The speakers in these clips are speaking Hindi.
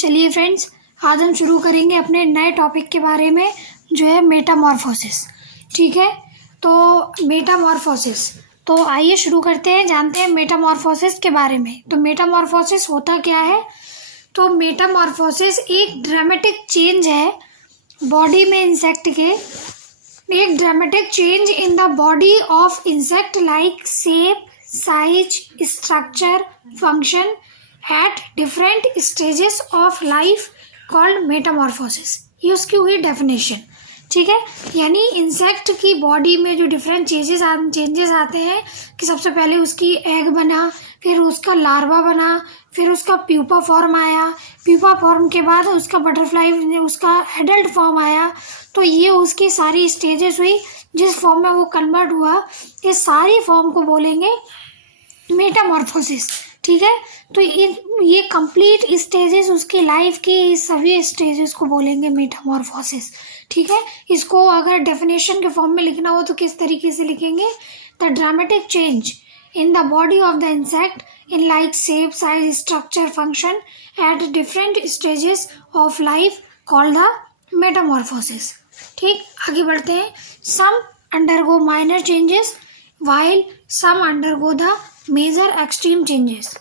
चलिए फ्रेंड्स, आज हम शुरू करेंगे अपने नए टॉपिक के बारे में जो है मेटामॉर्फोसिस। ठीक है, तो मेटामॉर्फोसिस, तो आइए शुरू करते हैं, जानते हैं मेटामॉर्फोसिस के बारे में। तो मेटामॉर्फोसिस होता क्या है? तो मेटामॉर्फोसिस एक ड्रामेटिक चेंज है बॉडी में इंसेक्ट के, एक dramatic change in the body of insect like shape, size, structure, function at different stages of life called Metamorphosis. ये उसकी हुई डेफिनेशन। ठीक है, यानी इंसेक्ट की बॉडी में जो डिफरेंट चेंजेस आते हैं कि सबसे पहले उसकी एग बना, फिर उसका लार्वा बना, फिर उसका प्यूपा फॉर्म आया, प्यूपा फॉर्म के बाद उसका बटरफ्लाई, उसका एडल्ट फॉर्म आया। तो ये उसकी सारी स्टेजेस हुई, जिस फॉर्म में वो कन्वर्ट हुआ, ये सारी फॉर्म को बोलेंगे मेटामॉर्फोसिस। ठीक है, तो ये कंप्लीट स्टेजेस उसकी लाइफ की सभी स्टेजेस को बोलेंगे मेटामॉर्फोसिस। ठीक है, इसको अगर डेफिनेशन के फॉर्म में लिखना हो तो किस तरीके से लिखेंगे? The dramatic change in the body of the insect in like shape, size, structure, function at different stages of life called the metamorphosis. ठीक, आगे बढ़ते हैं। Some undergo minor changes while some undergo the major extreme changes.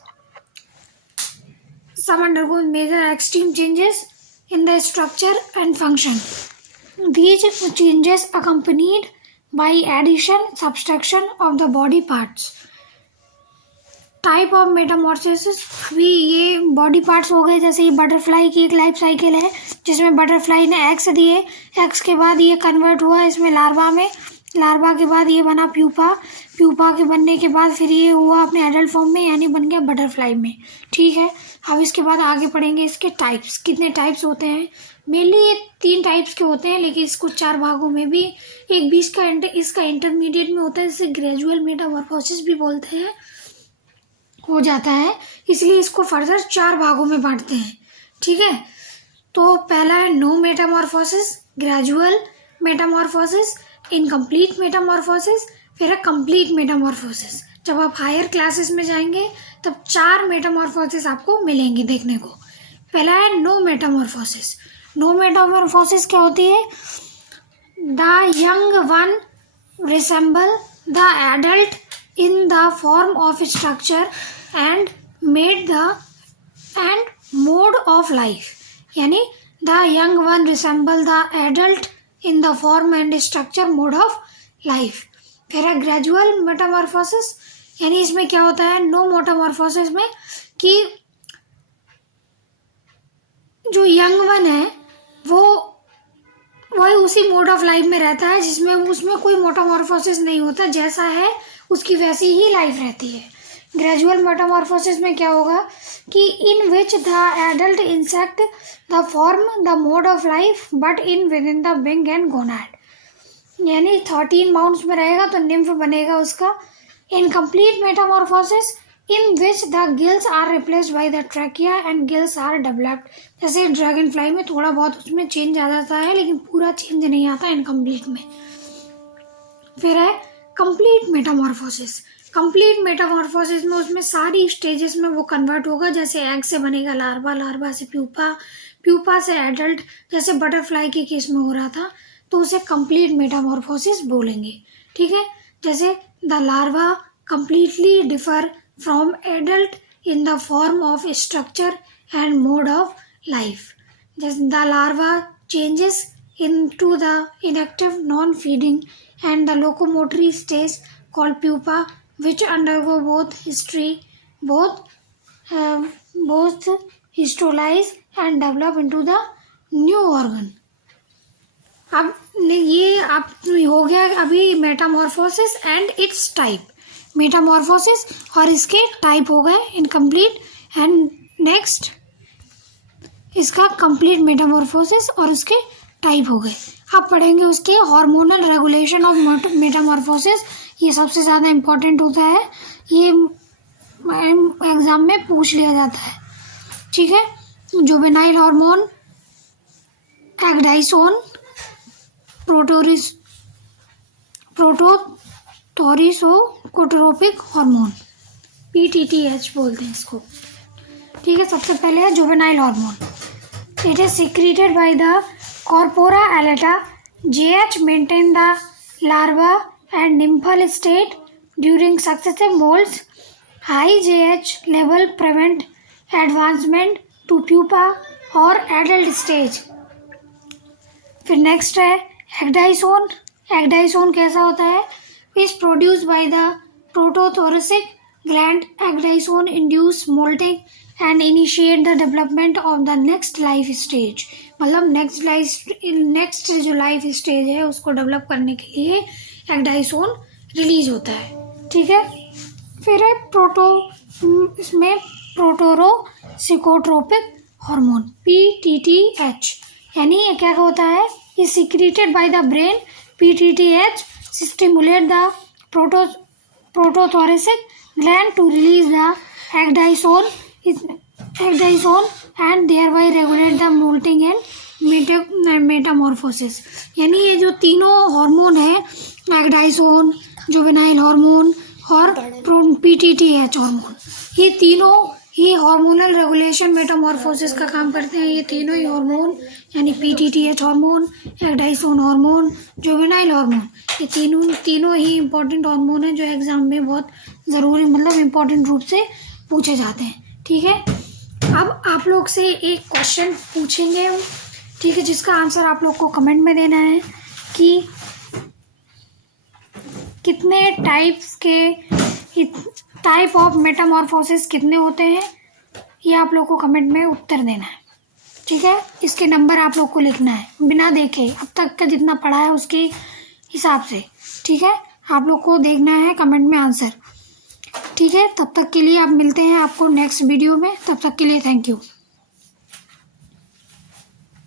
Some undergo major extreme changes in the structure and function. These changes accompanied by addition, subtraction of the body parts. Type of Metamorphosis, अभी ये बॉडी पार्ट्स हो गए। जैसे ये बटरफ्लाई की एक लाइफ साइकिल है जिसमें बटरफ्लाई ने एग्स दिए, एग्स के बाद ये कन्वर्ट हुआ इसमें लार्वा में, लार्वा के बाद ये बना प्यूपा, प्यूपा के बनने के बाद फिर ये हुआ अपने एडल्ट फॉर्म में, यानी बन गया बटरफ्लाई में। ठीक है, अब इसके बाद आगे पढ़ेंगे इसके टाइप्स, कितने टाइप्स होते हैं। मेनली ये 3 टाइप्स के होते हैं, लेकिन इसको 4 भागों में भी, एक भी इसका इंटरमीडिएट में होता है, जिसे ग्रेजुअल मेटामॉर्फोसिस भी बोलते हैं, हो जाता है, इसलिए इसको फर्दर 4 भागों में बांटते हैं। ठीक है, तो पहला है no metamorphosis, gradual metamorphosis, incomplete metamorphosis, फिर है कंप्लीट मेटामॉर्फोसिस। जब आप हायर क्लासेस में जाएंगे तब 4 मेटामॉर्फोसिस आपको मिलेंगे देखने को। पहला है नो मेटामॉर्फोसिस। नो मेटामॉर्फोसिस क्या होती है? The young one resemble the adult in the form of structure and mode of life, यानी the young one resemble the adult in the form and structure mode of life। फिर है gradual metamorphosis, यानी इसमें क्या होता है नो मेटामॉर्फोसिस में कि जो यंग वन है वो वही उसी मोड ऑफ लाइफ में रहता है जिसमें उसमें कोई मेटामॉर्फोसिस नहीं होता, जैसा है उसकी वैसी ही लाइफ रहती है। ग्रेजुअल मेटामॉर्फोसिस में क्या होगा कि in which the adult insect the form the mode of life but in with in the wing and gonad, यानी 13 माउंट्स में रहेगा तो निम्फ बनेगा उसका। Incomplete metamorphosis in which the gills are replaced by the trachea and gills are developed, जैसे ड्रैगन फ्लाई में थोड़ा बहुत उसमें चेंज आ जाता है लेकिन पूरा चेंज नहीं आता इनकम्प्लीट में। फिर है कंप्लीट मेटामॉर्फोसिस। कंप्लीट मेटामॉर्फोसिस में उसमें सारी स्टेजेस में वो कन्वर्ट होगा, जैसे एग से बनेगा लार्वा, लार्वा से प्यूपा, प्यूपा से एडल्ट, जैसे बटरफ्लाई के केस में हो रहा था, तो उसे कंप्लीट मेटामॉर्फोसिस बोलेंगे। ठीक है, जैसे the larva completely differ from adult in the form of structure and mode of life, जैसे the larva changes into the inactive non-feeding and the locomotory stage called pupa, which undergo both histolize and develop into the new organ। अब ये आप हो गया अभी Metamorphosis and it's type, Metamorphosis और इसके टाइप हो गए इनकम्प्लीट। एंड नेक्स्ट इसका कंप्लीट मेटामॉर्फोसिस और उसके टाइप हो गए। अब पढ़ेंगे उसके हार्मोनल रेगुलेशन ऑफ मेटामॉर्फोसिस। ये सबसे ज़्यादा इम्पोर्टेंट होता है, ये एग्जाम में पूछ लिया जाता है। ठीक है, जुवेनाइल हार्मोन, एगडाइसोन, प्रोटोथोरिसोकोट्रोपिक हार्मोन, PTTH बोलते हैं इसको। ठीक है, सबसे पहले है juvenile hormone. It is secreted by the corpora alata. JH maintain the larva and nymphal state during successive molts. High JH level prevent advancement to pupa और adult stage. फिर नेक्स्ट है एक्डाइसोन. एक्डाइसोन कैसा होता है? Is produce by the prothoracic gland. Ecdysone induce moulting and initiate the development of the next life stage. मतलब नेक्स्ट जो लाइफ स्टेज है उसको डेवलप करने के लिए एक्डाइसोन रिलीज होता है. ठीक है. फिर है इसमें प्रोटोरोसिकोट्रोपिक हार्मोन PTTH. यानी ये क्या होता है? Is secreted by the brain. PTTH stimulate the prothoracic gland to release the ecdysone and thereby regulate the moulting and metamorphosis. यानी ये जो तीनों हार्मोन है, एक्डाइसोन, जुवेनाइल हार्मोन और PTTH हार्मोन, ये तीनों ही हार्मोनल रेगुलेशन मेटामॉर्फोसिस का काम करते हैं. ये तीनों ही हार्मोन यानी PTTH hormone, ecdysone hormone, juvenile hormone, ये तीनों ही इम्पॉर्टेंट हार्मोन हैं जो एग्जाम में बहुत ज़रूरी मतलब इम्पॉर्टेंट रूप से पूछे जाते हैं. ठीक है. अब आप लोग से एक क्वेश्चन पूछेंगे हम. ठीक है. जिसका आंसर आप लोग को कमेंट में देना है कि कितने टाइप ऑफ मेटामॉर्फोसिस कितने होते हैं, ये आप लोग को कमेंट में उत्तर देना है. ठीक है. इसके नंबर आप लोग को लिखना है बिना देखे, अब तक का जितना पढ़ा है उसके हिसाब से. ठीक है. आप लोग को देखना है कमेंट में आंसर. ठीक है. तब तक के लिए आप मिलते हैं आपको नेक्स्ट वीडियो में. तब तक के लिए थैंक यू.